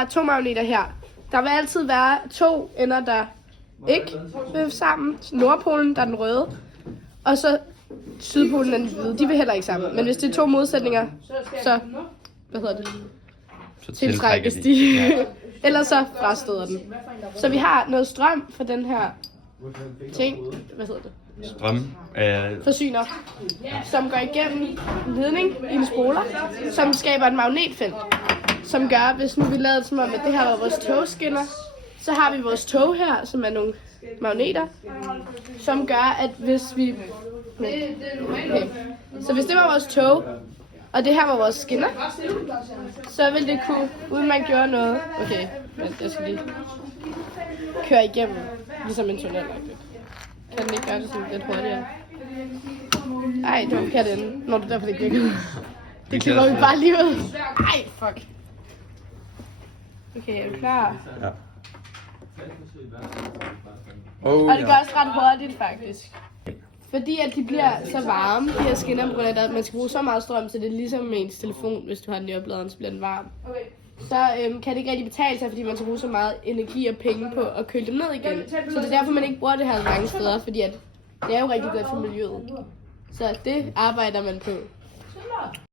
har 2 magneter her. Der vil altid være 2 ender, der ikke vil sammen. Nordpolen, der er den røde, og så Sydpolen er den hvide. De vil heller ikke sammen. Men hvis det er 2 modsætninger, så Så tiltrækkes de. Ja. Ellers så frastøder den. Så vi har noget strøm for den her ting. Strøm. Forsyner, som går igennem en ledning i en spoler, som skaber et magnetfelt, som gør, hvis nu vi lader det som om, at det her var vores togskinner, så har vi vores tog her, som er nogle magneter, som gør, at hvis vi... Okay. Så hvis det var vores tog, og det her var vores skinner, så ville det kunne, uden man gjorde noget... Okay, jeg skal lige køre igennem, ligesom en tunnel. Kan den ikke gøre det sådan lidt hurtigere? Ej, det var forkert ende. Når du derfor det ikke virker. Det klipper vi bare lige ud. Ej, fuck. Okay, er du klar? Ja. Og det går også ret hurtigt, faktisk. Fordi at de bliver så varme, de her skinner, på grund af, at man skal bruge så meget strøm, så det er ligesom med ens telefon, hvis du har den i opladeren, så bliver den varm. Så kan det ikke rigtig betale sig, fordi man skal bruge så meget energi og penge på at køle dem ned igen. Så det er derfor, man ikke bruger det her mange steder, fordi at det er jo rigtig godt for miljøet. Så det arbejder man på.